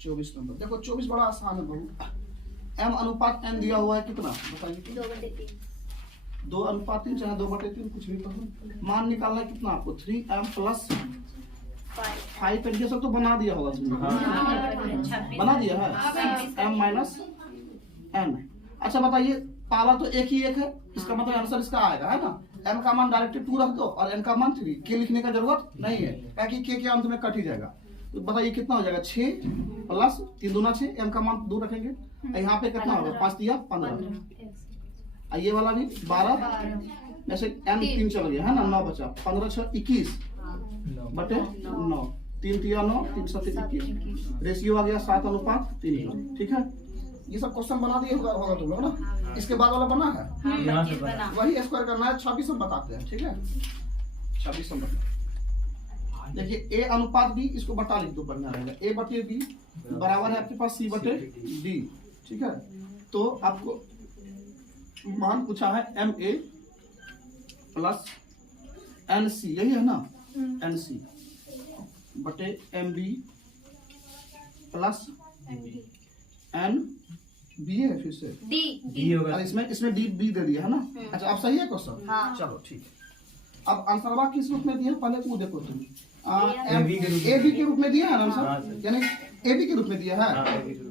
24 number. देखो 24 बड़ा आसान है बहू। m अनुपात n दिया हुआ है कितना बताइए? 2/3। 2:3 चाहे 2/3 कुछ भी पसंद। मान निकालना है कितना आपको? 3m प्लस 5 ये सब तो बना दिया होगा तुमने। बना दिया है m माइनस n। अच्छा बताइए, पावर तो एक ही एक है, इसका मतलब आंसर इसका आएगा, है ना? m का मान डायरेक्ट 2 रख दो और n का मान 3। k लिखने का जरूरत नहीं है क्योंकि k के अंत में कट ही जाएगा। तो बताइए कितना हो जाएगा? 6 प्लस 3 दूना 6, m का मान 2 रखेंगे। यहाँ पे कितना होगा? 5 दिया 15। ये वाला भी 12 जैसे n 3 चल गया है ना, 9 बचा। 15 6 21 बटे 9, 3 तिया 9, 3 7 21। रेशियो आ गया 7:3 का। ठीक है, ये सब क्वेश्चन बना दिए होगा तुम लोग ना। इसके बाद वाला बना है वही स्क्वायर करना है। 26 हम बताते हैं, ठीक है? 26 हम बताते। देखिए a अनुपात b, इसको बटा लिख दो, बढ़िया रहेगा। a बटे b बराबर है आपके पास c बटे d। ठीक है, तो आपको मान पूछा है ma प्लस nc, यही है ना? nc बटे mb प्लस nb है, फिर से d होगा। इसमें d b दे दिया है ना। अच्छा, अब सही है क्वेश्चन? हाँ। चलो ठीक है। अब आंसरवा किस रूप में दिया? पहले वो देखो तुम। ए बी के रूप में दिया है ना आंसर, यानी ए बी के रूप में दिया है।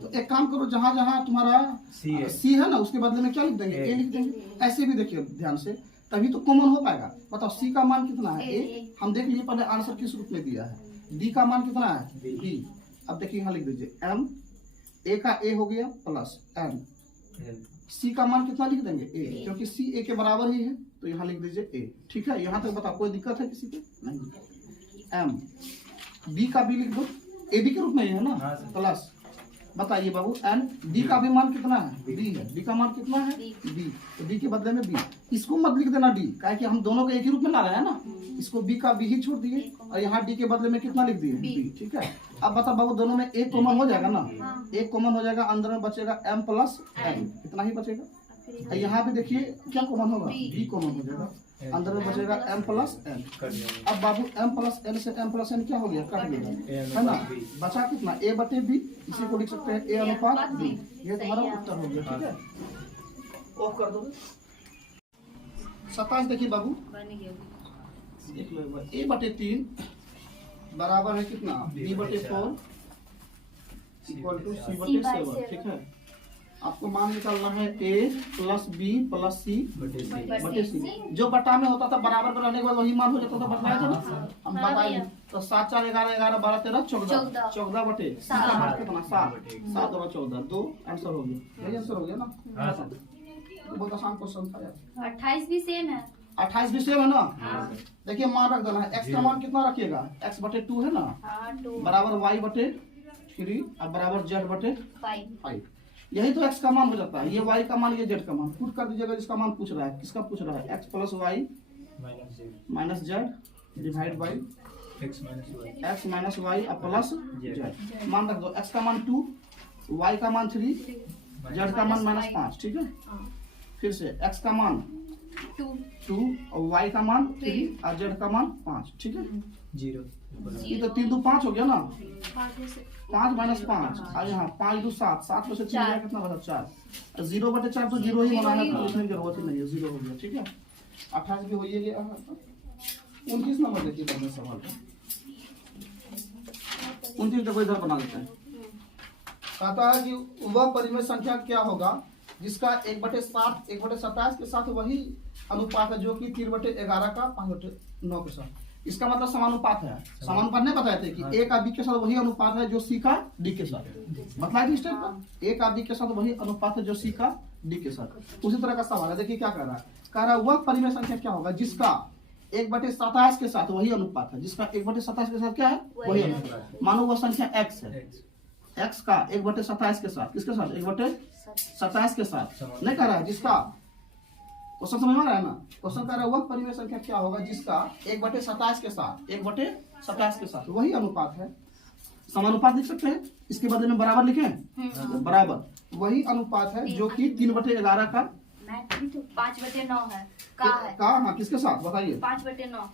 तो एक काम करो, जहां जहां तुम्हारा सी है ना, उसके बदले में क्या लिख देंगे? ए लिख देंगे। ऐसे भी देखिए ध्यान से, तभी तो कॉमन हो पाएगा। बताओ सी का मान कितना है? ए। हम देख लिए पहले आंसर किस रूप में दिया है। डी का मान कितना है? बी। अब देखिए यहाँ लिख दीजिए एम, ए का ए हो गया प्लस एन। सी का मान कितना लिख देंगे? ए, क्योंकि सी ए के बराबर ही है, तो यहाँ लिख दीजिए ए। ठीक है, यहाँ तक बताओ कोई दिक्कत है किसी को? नहीं। एम बी का बी लिख दो, ए बी के रूप में ही है ना, प्लस बताइए बाबू एन डी का भी मान कितना है? डी है। डी का मान कितना है? डी। तो डी के बदले में बी, इसको मत लिख देना डी, क्या कि हम दोनों को एक ही रूप में ला रहे हैं ना। इसको बी का बी ही छोड़ दिए और यहाँ डी के बदले में कितना लिख दिए? बी। ठीक है, अब बता बाबू, दोनों में एक कॉमन हो जाएगा ना। एक कॉमन हो जाएगा, अंदर में बचेगा m प्लस n, इतना ही बचेगा। यहाँ पे देखिए क्या कॉमन होगा? b कॉमन हो जाएगा, अंदर में बचेगा m प्लस n। अब बाबू m प्लस n से m प्लस n क्या हो गया? कट गया, है ना। बचा कितना? a बटे b, इसी को लिख सकते हैं a अनुपात b। ये तुम्हारा उत्तर हो गया। ठीक है, ऑफ कर दो। 27 देखिए बाबू, देख लो एक बार। a बटे 3 बराबर है कितना? b बटे 4 इक्वल टू c बटे 7। ठीक है, आपको मान निकालना है a plus b plus c बटे c। जो बटा में होता था बराबर में रहने के बाद वही मान हो जाता था, बताया था ना हम बताए। तो 7 4 11 11 12 13 14 14 बटे c का मान कितना? 7 7 और 14 2 आंसर हो गया। यही आंसर हो गया ना। बहुत आसान क्वेश्चन था यार। 28 भी सेम है। 28 भी सेम है ना। देखिए मान रख देना है। x का मान कितना रखिएगा? x बटे 2 है ना, बराबर y बटे 3 और बराबर z बटे 5। यही तो x का मान हो जाता है। ये y का मान, ये z का मान पुट कर दीजिएगा। जिसका मान पूछ रहा है, किसका पूछ रहा है? x plus y minus z divide by x minus y plus z। मान रख दो, x का मान 2, y का मान 3, z का मान -5। ठीक है, फिर से x का मान 2 और y का मान 3 और z का मान 5। ठीक है, 0। ये तो 3 2 5 हो गया ना। 5 माइनस 5 और यहाँ 5 2 7, 7 में से 3 गया कितना बचा? 4। 0 बटे 4 तो 0 ही होना है, तो उसमें जरूरत ही नहीं है, 0 हो गया। ठीक है, 28 भी हो ही गया। 29 नंबर देखिए पहले सवाल का। 29 देखो इधर बना लेते हैं। कहता है कि वह परिमेय संख्या क्या होगा जिसका 1/7 1/27 के साथ वही अनुपात है जो कि 3/11 का 5/9 के साथ। इसका मतलब समानुपात है। समानुपात नहीं बताए थे कि a का b के साथ वही अनुपात है जो c का d के साथ। बताया थी स्टेप पर, a का b के साथ वही अनुपात है जो c का d के साथ। उसी तरह का सवाल है। देखिए क्या कह रहा है? कह रहा है वह परिमेय संख्या क्या होगा जिसका 1/27 के साथ वही अनुपात है। जिसका 1/27 के साथ क्या है? वही अनुपात। मानो वह संख्या x है, x का 1/27 के साथ, किसके साथ? 1/27 के साथ नहीं कह रहा है। जिसका क्वेश्चन समझ में आ रहा है ना? क्वेश्चन कह रहा है वह परिमेय संख्या क्या होगा जिसका 1/27 के साथ 1/27 के साथ वही अनुपात है। समानुपात लिख सकते हैं, इसके बदले में बराबर लिखें। बराबर वही अनुपात है जो कि 3/11 का 5/9 है। हाँ, किसके साथ बताइए? 5/9।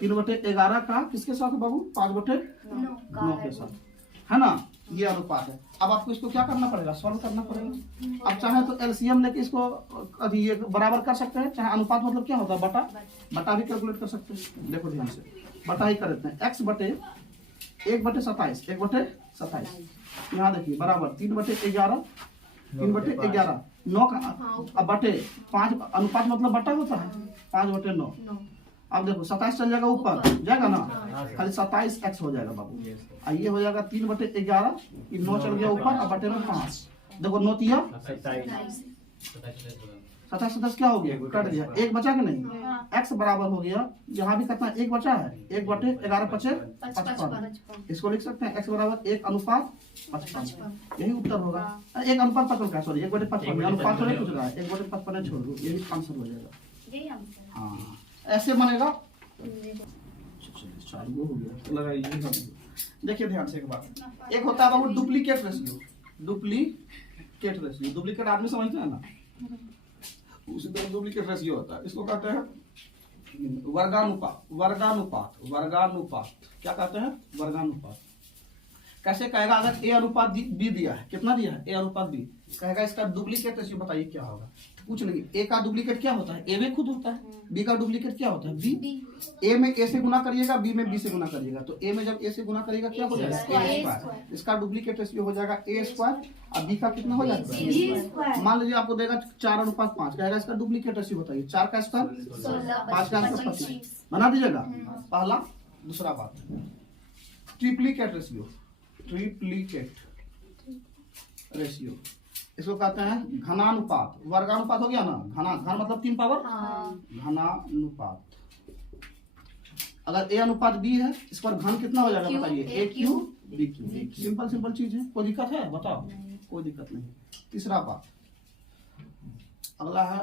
3/11 का किसके साथ बाबू? 5/9 के साथ, है ना। ये अनुपात है। अब आपको इसको क्या करना पड़ेगा, सॉल्व करना पड़ेगा। अब चाहे तो एलसीएम लेके इसको ये बराबर कर सकते हैं, चाहे अनुपात मतलब क्या होता है, बटा भी कैलकुलेट कर सकते हैं। देखो ध्यान से, बटा ही कर देते हैं। x बटे 1/27, 1/27 यहाँ देखिए बराबर 3/11, 3/11 9 का बटे 5, अनुपात मतलब बटा होता है 5/9। अब देखो 27 चल जाएगा ऊपर, जाएगा ना, खाली 27x हो जाएगा बाबू। ये हो जाएगा 3/11, 9 चल गया ऊपर, अब बटे में 5। देखो 9 तिया 27 क्या हो गया, कट गया, एक बचा कि नहीं, x बराबर हो गया, यहाँ भी कितना एक बचा है, 1/11 इसको लिख सकते हैं x बराबर 1:55। यही उत्तर होगा। 1:55 का, सॉरी 1/55 अनुपात थोड़ी पूछ रहा है, 1/55 छोड़ दो, यही आंसर हो जाएगा। हाँ ऐसे बनेगा। चालू हो गया, लगाइए। देखिए ध्यान से एक बात, एक होता है बाबू डुप्लीकेट रेशियो, डुप्लीकेट आदमी समझते हैं ना, उसी तरह डुप्लीकेट रेशियो होता है। इसको कहते हैं वर्गानुपात। क्या कहते हैं, वर्गानुपात। कैसे कहेगा, अगर a अनुपात b दिया है, कितना दिया है, a अनुपात b, कहेगा इसका डुप्लीकेट रेशियो बताइए क्या होगा। कुछ नहीं, a का डुप्लीकेट क्या होता है, a में खुद होता है, b का डुप्लीकेट क्या होता है, b। a में a से गुना करिएगा, b में b से गुना करिएगा, तो a में जब a से गुना करिएगा क्या हो जाएगा, a²। इसका डुप्लीकेट रेशियो हो जाएगा a², और b का कितना हो जाएगा, मान लीजिए आपको देगा 4:5, कहेगा इसका डुप्लीकेट रेशियो बताइए, 4 का स्क्वायर 5 का स्क्वायर 25, बना दीजिएगा। पहला। दूसरा बात, ट्रिप्लीकेट रेशियो, इसको कहते हैं घनानुपात। वर्गानुपात हो गया ना, घन मतलब 3 पावर, घनानुपात। अगर a अनुपात b है, इस पर घन कितना हो जाएगा बताइए, a³ b³। सिंपल चीज है, कोई दिक्कत है बताओ, कोई दिक्कत नहीं। तीसरा बात, अगला है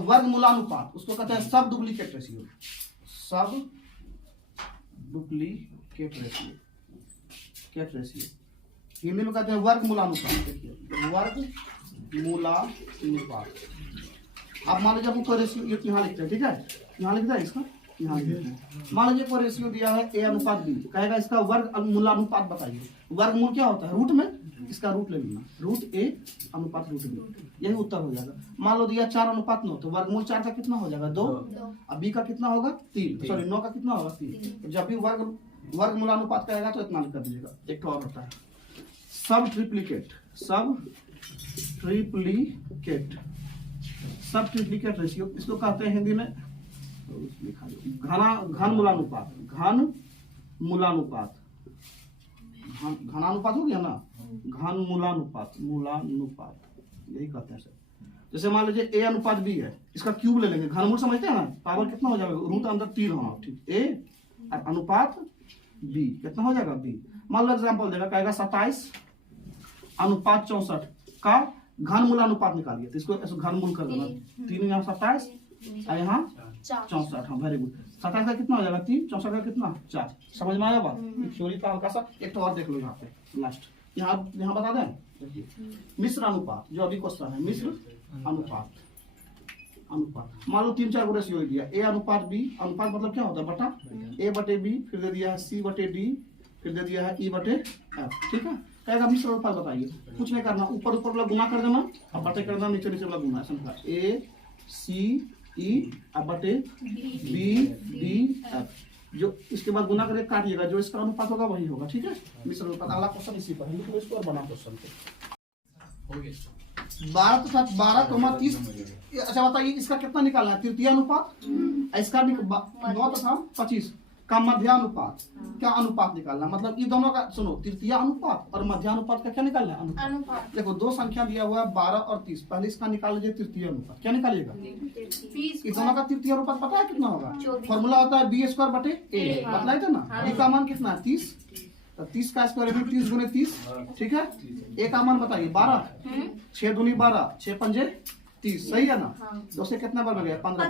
वर्गमूलानुपात, उसको कहते हैं सब डुप्लीकेट रेशियो। हिंदी में कहते हैं वर्गमूलानुपात। देखिए वर्गमूलानुपात। आप मान लीजिए आपको कोई रेशियो यहाँ लिखते हैं, ठीक है, यहाँ लिखता है इसका, यहाँ लिखते हैं। मान लीजिए कोई रेशियो दिया है a अनुपात b, कहेगा इसका वर्गमूलानुपात बताइए। वर्गमूल क्या होता है, रूट में इसका रूट ले लेना, √a अनुपात √b, यही उत्तर हो जाएगा। मान लो दिया 4:9, तो वर्गमूल 4 का कितना हो जाएगा, 2, अब b का कितना होगा 3, सॉरी 9 का कितना होगा 3। जब भी वर्गमूलानुपात कहेगा तो इतना कर दीजिएगा। एक तो और होता है सब ट्रिप्लीकेट रेशियो, इसको कहते हैं हिंदी में घनानुपात हो गया ना, घनमूलानुपात, यही कहते हैं सर। जैसे मान लीजिए a अनुपात b है, इसका क्यूब ले लेंगे, घनमूल समझते हैं ना, पावर कितना हो जाएगा, रूट अंदर 3 होना, ठीक, a और अनुपात b कितना हो जाएगा b। मान लो एग्जांपल देगा, कहेगा 27 अनुपात 64 का घनमूलानुपात निकालिए, तो इसको घनमूल कर देना, 3 यहाँ 27 और यहाँ 64। हाँ वेरी गुड। 27 का कितना हो जाएगा 3, 64 का कितना 4। समझ में आया बात, थ्योरी का हल्का सा। एक तो और देख लो यहाँ पे लास्ट, यहाँ बता दें, देखिए मिश्र अनुपात, जो अभी क्वेश्चन है, मिश्र अनुपात। मान लो 3-4 को रेशियो दिया, a अनुपात b, अनुपात मतलब क्या होता है, बटा, a/b, फिर दे दिया है c/d, फिर दे दिया है e/f, ठीक है। कहेगा मिश्र अनुपात बताइए, कुछ नहीं करना, ऊपर वाला गुना कर देना और बटे कर देना, नीचे वाला गुना, समझा, a c e बटे b d f, जो इसके बाद गुना करके काटिएगा, जो इसका अनुपात होगा वही होगा, ठीक है। मिश्र अनुपात। अगला क्वेश्चन इसी पर है, लिखो इसको और बना क्वेश्चन को। 12 तथा 12, 30। अच्छा बताइए इसका कितना निकालना है, तृतीय अनुपात, इसका 9 तथा 25 का मध्यानुपात। क्या अनुपात निकालना, मतलब ये दोनों का, सुनो, तृतीय अनुपात और मध्यानुपात का क्या निकालना है, अनुपात। देखो दो संख्या दिया हुआ है 12 और 30, पहले इसका निकाल लीजिए तृतीय अनुपात। क्या निकालिएगा, इस दोनों का तृतीय अनुपात पता है कितना होगा, फॉर्मूला होता है b² बतलाए थे ना। b का मान कितना है 30, तो 30 का स्क्वायर 30 गुने 30, ठीक है। a का मान बताइए 12, 6 दूनी 12, 6 पंजे 30, सही है ना। 2 से कितना बार गया, 15,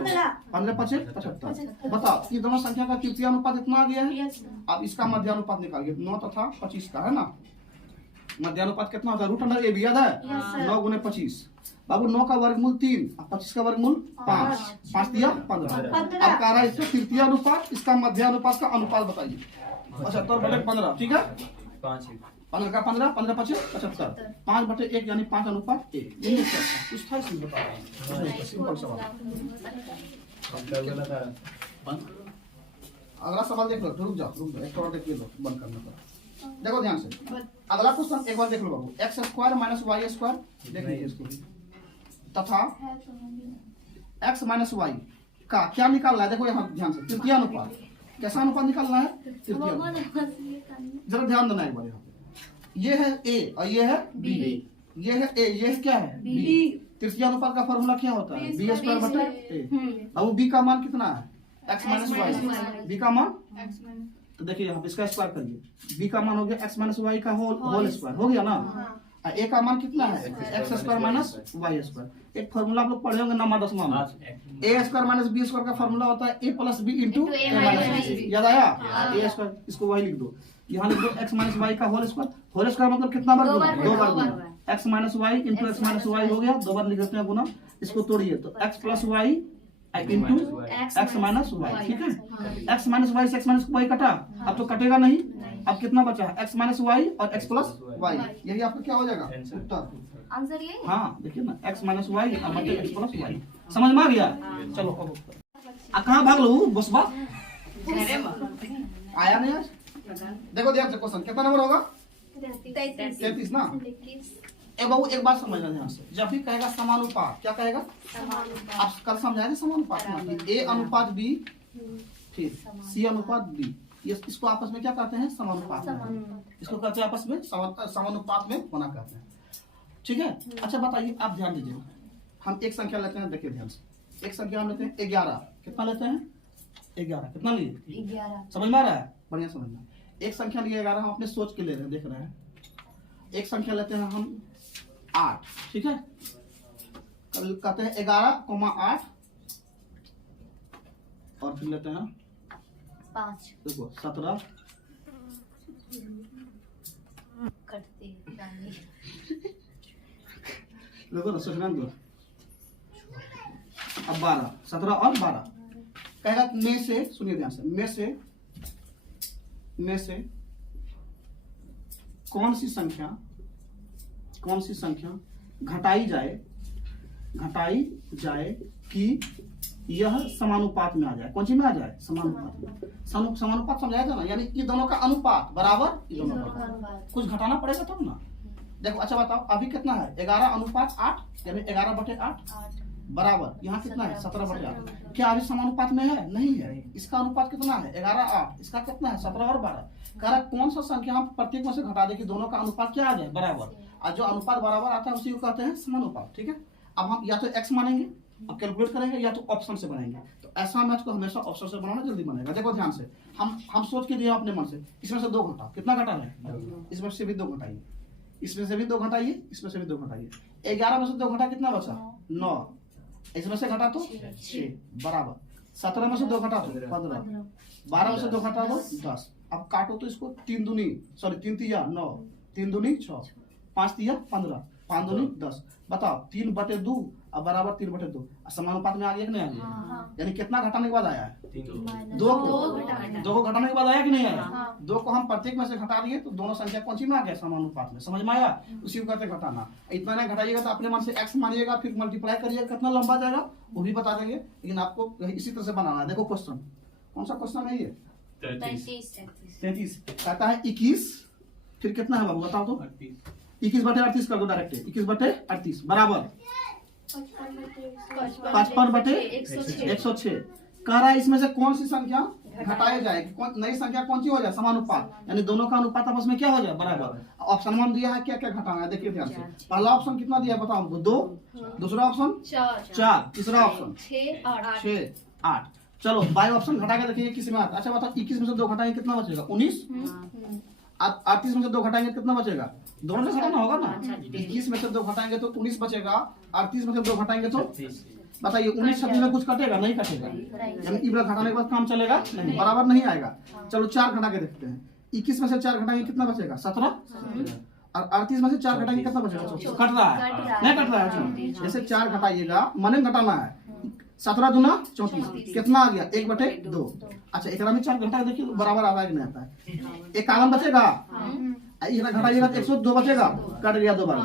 15 5 75। बताओ ये दोनों संख्या का तृतीय अनुपात इतना आ गया है। अब इसका मध्यानुपात निकालिए, 9 तथा 25 का, है ना। मध्यानुपात कितना होता है, √a याद है, 9 गुने 25। बाबू 9 का वर्गमूल 3, 25 का वर्गमूल 5, 5 दिया 15। अब कह रहा है इसका तृतीय अनुपात, इसका मध्यानुपात का अनुपात बताइए। 75/15, ठीक है। 15 का 15, 15 पचे 75, 5/1 यानी 5:1। यही उत्तर था। कुछ था इसमें बता रहा हूँ, सिंपल सवाल। अगला सवाल देख लो, रुक जाओ एक और देख लो, बंद करने पर। देखो ध्यान से, अगला क्वेश्चन एक बार देख लो बाबू। x² माइनस y² देख लीजिए इसको तथा x माइनस वाई का क्या निकालना है। देखो यहाँ ध्यान से, तृतीय अनुपात। कैसा अनुपात निकालना है? तृतीय अनुपात। जरा ध्यान देना एक बार। यहाँ पे ये है a और ये है b, ये है a, ये है क्या है b। तृतीय अनुपात का फॉर्मूला क्या होता है? b² बटे a। अब b का मान कितना है? x minus Y. b का मान, तो देखिए यहाँ पे इसका स्क्वायर करिए। b का मान हो गया x माइनस वाई का होल स्क्वायर हो गया ना। a का मान कितना है? x² minus y²। एक फॉर्मूला आप लोग पढ़े होंगे 9वां 10वां में। a² माइनस b² का फॉर्मूला होता है a plus b into a minus b। याद आया? a², इसको वही लिख दो। यहाँ लिख दो x माइनस वाई का होल स्क्वायर। होल स्क्वायर मतलब कितना बार गुना? 2 बार गुना। x minus y into x minus y हो गया, 2 बार लिख देते हैं गुना। इसको तोड़िए तो x plus y into x minus y. ठीक है, x माइनस वाई से x माइनस वाई कटा, अब तो कटेगा नहीं। अब कितना बचा है? x माइनस वाई और x प्लस वाई। यही आपका क्या हो जाएगा उत्तर? आंसर ये? हाँ देखिए ना, x माइनस वाई और x प्लस वाई। समझ में आ गया? चलो अब कहाँ भाग लो बस बात आया नहीं आज। देखो ध्यान से, क्वेश्चन कितना नंबर होगा? 33 ना। ए बाबू एक बात समझना ध्यान से, जब भी कहेगा समानुपात, क्या कहेगा? आप कल समझाए थे समानुपात में, ए अनुपात बी, ठीक, सी अनुपात बी। इसको आपस में क्या कहते हैं? समानुपात। इसको कहते हैं आपस में समानुपात में होना कहते हैं। ठीक है, अच्छा बताइए, आप ध्यान दीजिए। हम एक संख्या लेते हैं, देखिए ध्यान से। एक संख्या हम लेते हैं 11। कितना लेते हैं? 11। कितना लिए? 11। समझ में आ रहा है? बढ़िया समझना। एक संख्या लिए 11, हम अपने सोच के ले रहे हैं, देख रहे हैं। एक संख्या लेते हैं हम 8। ठीक है, कल कहते हैं 11,8 और फिर लेते हैं 5। देखो 17 करते देखो ना, सोचना दो। अब 12, 17 और 12 कहेगा में से, सुनिए ध्यान से, में से कौन सी संख्या घटाई जाए कि यह समानुपात में आ जाए। कौन सी में आ जाए? समानुपात में। समानुपात समझाया था ना, यानी ये दोनों का अनुपात बराबर, ये दोनों का कुछ घटाना पड़ेगा तब ना। देखो अच्छा बताओ, अभी कितना है? 11:8 यानी 11/8 बराबर यहाँ कितना है? 17/8। क्या अभी समानुपात में है? नहीं है। इसका अनुपात कितना है? 11:8। इसका कितना है? 17 और 12। कह रहा कौन सा संख्या हम प्रत्येक में से घटा दे कि दोनों का अनुपात क्या आ जाए? बराबर। और जो अनुपात बराबर आता है उसी को कहते हैं समानुपात। ठीक है, अब हम या तो x मानेंगे, अब कैलकुलेट करेंगे, या तो ऑप्शन से बनाएंगे। तो ऐसा मैथ को हमेशा ऑप्शन से बनाना जल्दी बनेगा। देखो ध्यान से, हम सोच के दिए अपने मन से, इसमें से 2 घटाओ। कितना घटा है? इसमें से भी 2 घटाइए, इसमें से भी 2 घटाइए, इसमें से भी 2 घटाइए। 11 में से 2 घटा कितना बचा? 9। इसमें से घटा तो 6 बराबर। 17 में से 2 घटा तो 15। 12 में से 2 घटा तो 10। अब काटो तो इसको 3 तिया 9, 3 दूनी 6, 5 तिया 15, 5 दूनी 10। बताओ 3/2 अब बराबर 3/2। समानुपात में आ गया कि नहीं आ गया? यानी कितना घटाने के बाद आया है? 2 को घटाने के बाद आया कि नहीं आया? 2 को हम प्रत्येक में से घटा दिए तो दोनों संख्या कौन सी में आ गया? समानुपात में। समझ में आया? उसी को कहते घटाना। इतना नहीं घटाइएगा तो अपने मन से x मानिएगा, फिर मल्टीप्लाई करिएगा, कितना लंबा जाएगा वो भी बता देंगे, लेकिन आपको इसी तरह से बनाना है। देखो क्वेश्चन, कौन सा क्वेश्चन है ये? 33 कहता है 21, फिर कितना है बाबू बताओ तो? 21/38 कर दो डायरेक्ट। 21/38 बराबर 55/106। कह रहा है इसमें से कौन सी संख्या घटाई जाएगी? नई संख्या कौन सी हो जाए? समानुपात, यानी दोनों का अनुपात आपस में क्या हो जाए? बराबर। ऑप्शन में दिया है क्या क्या घटाना है, देखिए ध्यान से। पहला ऑप्शन कितना दिया है बताओ हमको? 2। दूसरा ऑप्शन 4। तीसरा ऑप्शन 6, 8। चलो बाई ऑप्शन घटा के देखिए किस में आता है। अच्छा बताओ 21 में से 2 घटाएंगे कितना बचेगा? 19। 38 में से 2 घटाएंगे कितना बचेगा? दोनों से घटाना होगा ना। 21 में से 2 घटाएंगे तो 19 बचेगा। 38 में से 2 घटाएंगे तो बताइए 19 छब्बीस में कुछ कटेगा? नहीं कटेगा, यानी इबरा घटाने के बाद काम चलेगा नहीं, बराबर नहीं आएगा। चलो 4 घटा के देखते हैं। 21 में से 4 घटाएंगे कितना बचेगा? 17। और 38 में से 4 घटाएंगे कितना बचेगा? 34। कट रहा है? नहीं कट रहा है। जैसे 4 घटाइएगा, मने घटाना है। 17 दूना 34, कितना आ गया? 1/2। अच्छा एक में 4 घंटा देखिए बराबर आ रहा है कि नहीं आता है? 51 बचेगा। ये घटाइएगा तो 102 बचेगा, कट गया 2 बार,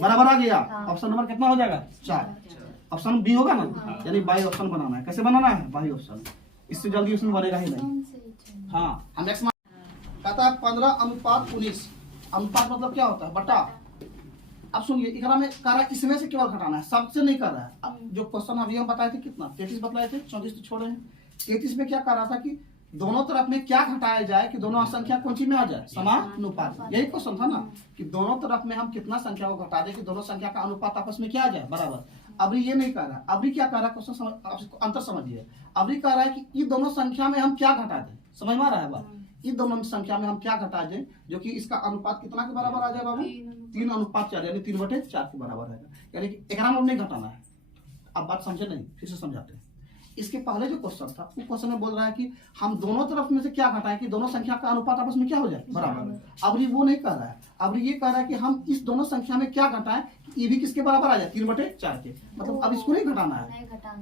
बराबर आ गया। ऑप्शन नंबर कितना हो जाएगा? 4। ऑप्शन बी होगा ना, यानी बाई ऑप्शन बनाना है। कैसे बनाना है? बाई ऑप्शन, इससे जल्दी उसमें बनेगा ही नहीं। हाँ, हम नेक्स्ट कहता है 15:19। अनुपात मतलब क्या होता है? बटा। अब सुनिए, इकरा में कह रहा है इसमें से केवल घटाना है, सबसे नहीं कर रहा है। अब जो क्वेश्चन अभी हम बताए थे कितना 33 बतलाए थे, 34 तो छोड़े हैं। 33 में क्या कर रहा था कि दोनों तरफ में क्या घटाया जाए कि दोनों संख्या कौन सी में आ जाए? समानुपात। यही क्वेश्चन था ना कि दोनों तरफ में हम कितना संख्या को घटा दे कि दोनों संख्या का अनुपात आपस में क्या आ जाए? बराबर। अभी ये नहीं कह रहा, अभी क्या कह रहा है? क्वेश्चन अंतर समझिए। अभी कह रहा है कि ये दोनों संख्या में हम क्या घटा दें। समझ में आ रहा है बात? इन दोनों संख्या में हम क्या घटा दें जो कि इसका अनुपात कितना के बराबर आ जाए बाबू? 3:4, यानी 3/4 के बराबर है। यानी कि 11 में नहीं घटाना है। अब बात समझे नहीं, फिर से समझाते हैं। इसके पहले जो क्वेश्चन था वो क्वेश्चन में बोल रहा है कि हम दोनों तरफ में से क्या घटाएं कि दोनों संख्या का अनुपात आपस में क्या हो जाए? बराबर। अब वो नहीं कह रहा है, अब ये कह रहा है कि हम इस दोनों संख्या में क्या घटाएं कि ये भी किसके बराबर आ जाए? 3/4 के। मतलब अब इसको नहीं घटाना है।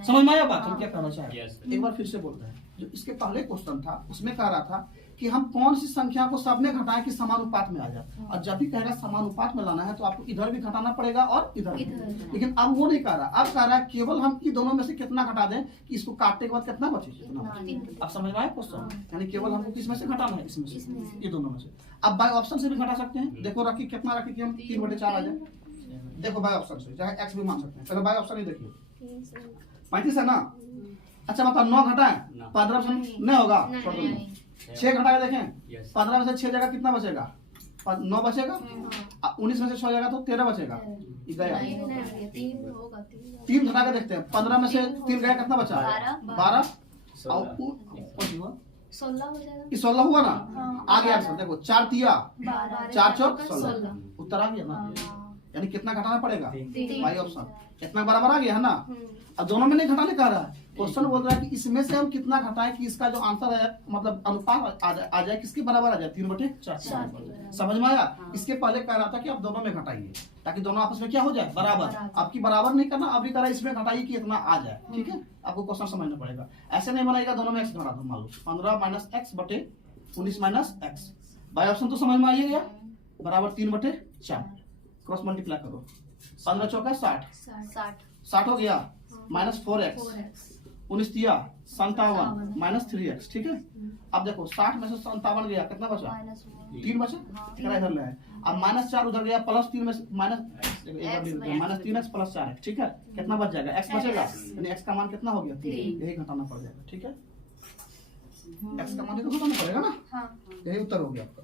समझ में आया बात हम क्या कहना चाह रहे हैं? एक बार फिर से बोल रहे हैं। जो इसके पहले क्वेश्चन था उसमें कह रहा था कि हम कौन सी संख्या को सब में घटाएं कि समानुपात में आ जाए। और जब भी कहेगा समानुपात में लाना है तो आपको इधर भी घटाना पड़ेगा और इधर भी। लेकिन अब वो नहीं कह रहा, अब कह रहा है केवल हम इन दोनों में से कितना घटा दें कि इसको काटने के बाद कितना बचे? अब समझ में आया क्वेश्चन? यानी केवल हमको किस में से घटाना है? इसमें से, ये दोनों में से। अब बाय ऑप्शन से भी घटा सकते हैं। देखो रखी कितना रखी कि हम 3/4 आ जाए। देखो बाय ऑप्शन से, चाहे एक्स भी मान सकते हैं। पहले बाय ऑप्शन ही देखिए, 35 है ना। अच्छा बताओ 9 घटाएं, 15 से नहीं होगा, 6 घटा के देखें। 15 में से 6 जगह कितना बचेगा? 9 बचेगा। 19 में से 6 जगह तो 13 बचेगा। 3 घटा के देखते हैं। 15 में से 3 गया कितना बचा? 12। 16 हुआ ना। आ गया आंसर। देखो 4 तिया 4 चौक 16, उत्तर आ गया ना। यानी कितना घटाना पड़ेगा? By option. इतना बराबर आ गया है ना। अब दोनों में नहीं घटाने का रहा है। क्वेश्चन बोल रहा है कि इसमें से हम कितना घटाएं कि इसका जो आंसर है मतलब अनुपात आ जाए किसके बराबर आ जाए? 3/4। समझ में आया? इसके पहले कह रहा था कि आप दोनों में घटाइए ताकि दोनों आपस में क्या हो जाए? बराबर। आपकी बराबर नहीं करना, अभी कह रहा है इसमें घटाइए कि इतना आ जाए। ठीक है, आपको क्वेश्चन समझना पड़ेगा। ऐसे नहीं बनाएगा दोनों में एक्स घटा दो। मान लो 15 - x बटे 19 - x। बाय ऑप्शन तो समझ में आइए गया, बराबर 3/4। क्रॉस मल्टीप्लाई करो। 15 चौका 60 60 हो गया। -4x 19 तिया 57 -3x। ठीक है। अब देखो 60 में से 57 गया, कितना बचा? 3 बचा। इधर ले आए। अब -4 उधर गया, +3 में -3x + 4x। ठीक है, कितना बच जाएगा? x बचेगा। यानी x का मान कितना हो गया? 3। यही घटाना पड़ जाएगा। ठीक है, x का मान तो घटाना पड़ेगा ना। यही उत्तर हो गया आपका।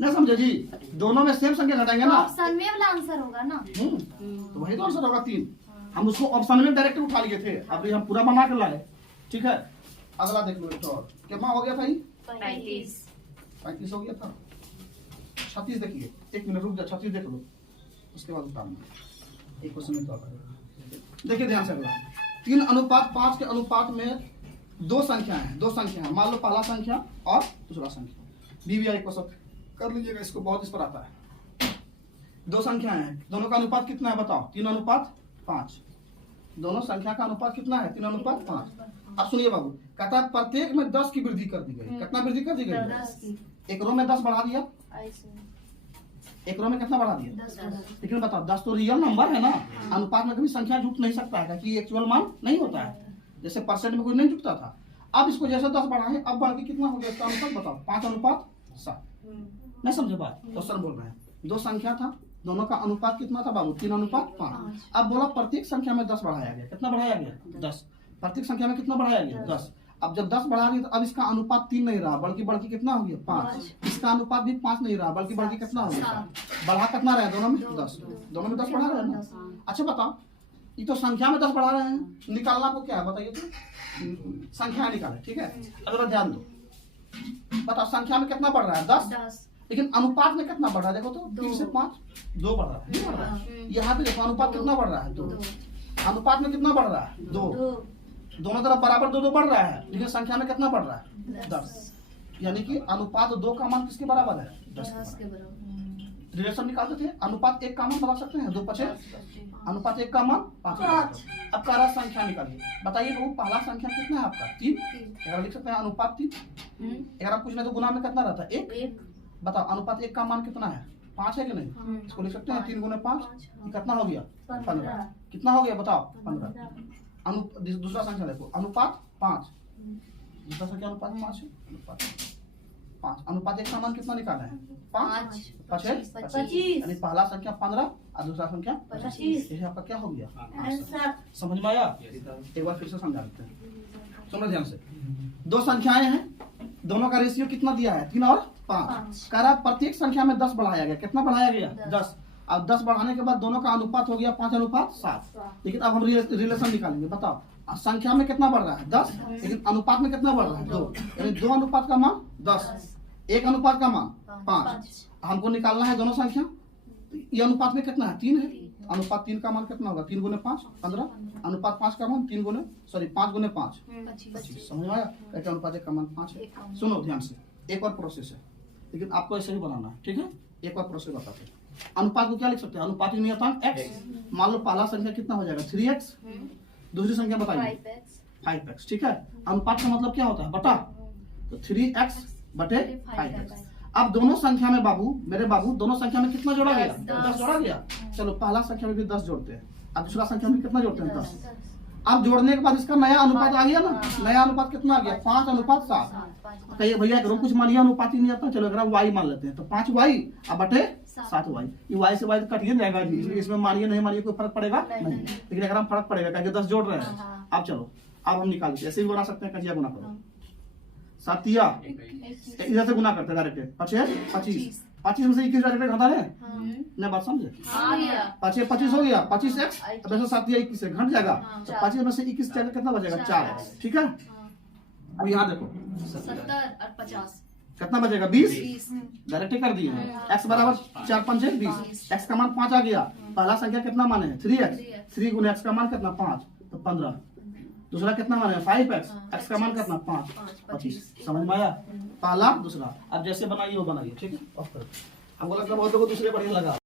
ना समझे जी? दोनों में सेम संख्या घटाएंगे ना। ऑप्शन में वाला आंसर होगा ना। तो वही तो आंसर होगा 3। हम उसको ऑप्शन में डायरेक्ट उठा लिए थे, अभी हम पूरा बना कर लाए। ठीक है, अगला देख लो। तो कितना हो गया था? 35 हो गया था। 36 देखिए, 1 मिनट रुक जा, 36 देख लो, उसके बाद उतारना। एक क्वेश्चन में तो देखिए ध्यान से। अगला 3:5 के अनुपात में दो संख्या है। मान लो पहला संख्या और दूसरा संख्या। BBI क्वेश्चन कर लीजिएगा, इसको बहुत इस पर आता है। 2 संख्या है, दोनों का अनुपात कितना है बताओ? 3:5। दोनों संख्या का अनुपात कितना है? 3:5। अब सुनिए बाबू, कहता है प्रत्येक में 10 की वृद्धि कर दी गई। कितना वृद्धि कर दी गई? एक रो में 10 बढ़ा दिया, एक रो में कितना बढ़ा दिया? 10। लेकिन बताओ 10 तो रियल नंबर है ना। अनुपात में कभी संख्या जुट नहीं सकता है कि एक्चुअल मान नहीं होता है। जैसे परसेंट में कोई नहीं जुटता था। अब इसको जैसे 10 बढ़ा है, अब बढ़ के कितना हो गया इसका अनुपात बताओ? 5:7। नहीं समझे बात? क्वेश्चन बोल रहे हैं 2 संख्या था, दोनों का अनुपात कितना था बाबू? 3:5। अब बोला प्रत्येक संख्या में 10 बढ़ाया गया। कितना बढ़ाया गया? 10। प्रत्येक संख्या में कितना बढ़ाया गया? 10। अब जब 10 बढ़ा दिया तो अब इसका अनुपात 3 नहीं रहा, बल्कि कितना हो गया? 5। इसका अनुपात भी 5 नहीं रहा, बल्कि कितना हो गया? बढ़ा कितना रहा? दोनों में 10। दोनों में 10 बढ़ा रहे हैं ना। अच्छा बताओ, ये तो संख्या में 10 बढ़ा रहे हैं, निकालना को क्या है बताइए? तो संख्या निकाले। ठीक है, अगर ध्यान दो, बताओ संख्या में कितना बढ़ रहा है? 10। लेकिन अनुपात में कितना बढ़ रहा है? देखो तो 3 से 5 2 बढ़ रहा है। यहाँ पे देखो अनुपात कितना बढ़ रहा है? 2। अनुपात में कितना बढ़ रहा है? 2। दोनों तरफ बराबर 2 बढ़ रहा है, लेकिन संख्या में कितना बढ़ रहा है? 10। यानी कि अनुपात 2 का मान किसके बराबर है? 10 के बराबर। रिलेशन निकालते थे, अनुपात 1 का मान बता सकते हैं 2 × 5 अनुपात 1 का मान 5। अब कह रहा संख्या निकालिए। बताइए वो पहला संख्या कितना है आपका? 3। अगर लिख सकते हैं अनुपात 3। अगर आप कुछ नहीं तो गुना में कितना रहता है? 1। बताओ अनुपात 1 का मान कितना है? 5 है कि नहीं? इसको लिख सकते हैं 3 गुने 5 कितना हो गया? 15। कितना हो गया बताओ? 15। दूसरा संख्या देखो, अनुपात 5, दूसरा संख्या अनुपात 5 है, अनुपात 5। अनुपात 1 का मान कितना निकाला है? 5 25, यानी पहला संख्या 15 और दूसरा संख्या 25। ये आपका क्या हो गया? समझ में आया? एक बार फिर से समझा देते हैं, सुनो ध्यान से। दो संख्याएं हैं, दोनों का रेशियो कितना दिया है? 3 और 5। कह रहा प्रत्येक संख्या में 10 बढ़ाया गया। कितना बढ़ाया गया? 10। अब 10 बढ़ाने के बाद दोनों का अनुपात हो गया 5:7। लेकिन अब हम रिलेशन निकालेंगे। बताओ संख्या में कितना बढ़ रहा है? 10, लेकिन अनुपात में कितना बढ़ रहा है? 2। यानी 2 अनुपात का मान 10, 1 अनुपात का मान 5। हमको निकालना है दोनों संख्या। ये अनुपात में कितना है? 3 है। अनुपात 3 का मान कितना होगा? 3 गुने 5 15। अनुपात 5 का मान 5 गुने 5। 25। समझ में आया? कहते अनुपात 1 का मान 5 है। सुनो ध्यान से, एक और प्रोसेस है, लेकिन आपको ऐसे ही बनाना है, ठीक है? एक और प्रोसेस बताते हैं। अनुपात को क्या लिख सकते हैं? अनुपात नियतांक x। मान लो पहला संख्या कितना हो जाएगा? 3x। दूसरी संख्या बताइए? 5x। ठीक है? अनुपात का मतलब क्या होता है? बटा। तो 3x बटे 5x। अब दोनों संख्या में बाबू, मेरे बाबू, दोनों संख्या में कितना जोड़ा गया? 10 जोड़ा गया। चलो पहला संख्या में भी 10 जोड़ते हैं, अब दूसरा संख्या में कितना जोड़ते हैं? 10। अब जोड़ने के बाद इसका नया अनुपात आ गया ना। नया अनुपात कितना आ गया? 5:7। कहिए भैया करो कुछ मानिए अनुपात ही नहीं आता। चलो अगर हम y मान लेते हैं तो 5y अब बटे 7y। ये y से y तो कट ही जाएगा जी, इसलिए इसमें मानिए नहीं मानिए कोई फर्क पड़ेगा नहीं। लेकिन अगर हम फर्क पड़ेगा क्योंकि 10 जोड़ रहे हैं। अब चलो अब हम निकाल ऐसे भी बना सकते हैं, कजिया गुना करो। 7 इधर से गुना करते हैं डायरेक्ट। 25 25 में से 21 डायरेक्ट घटा है ना। बात समझे? 25 हो गया। 25x अब ऐसे 7 21 से घट जाएगा। तो 25 में से 21 कितना बचेगा? 4x। ठीक है? अब यहाँ देखो 70 और 50 कितना बचेगा? 20। डायरेक्ट कर दिए हैं। x बराबर 4 5 20। x का मान 5 आ गया। पहला संख्या कितना मान है? 3x। 3 गुने x का मान कितना? 5, तो 15। दूसरा कितना मान है? 5x। x का मान कितना? 5 25। समझ में आया? पहला दूसरा। अब जैसे बनाइए वो बनाइए, ठीक है? ऑफ करो। हमको लगता है बहुत लोगों को दूसरे बढ़िया लगा।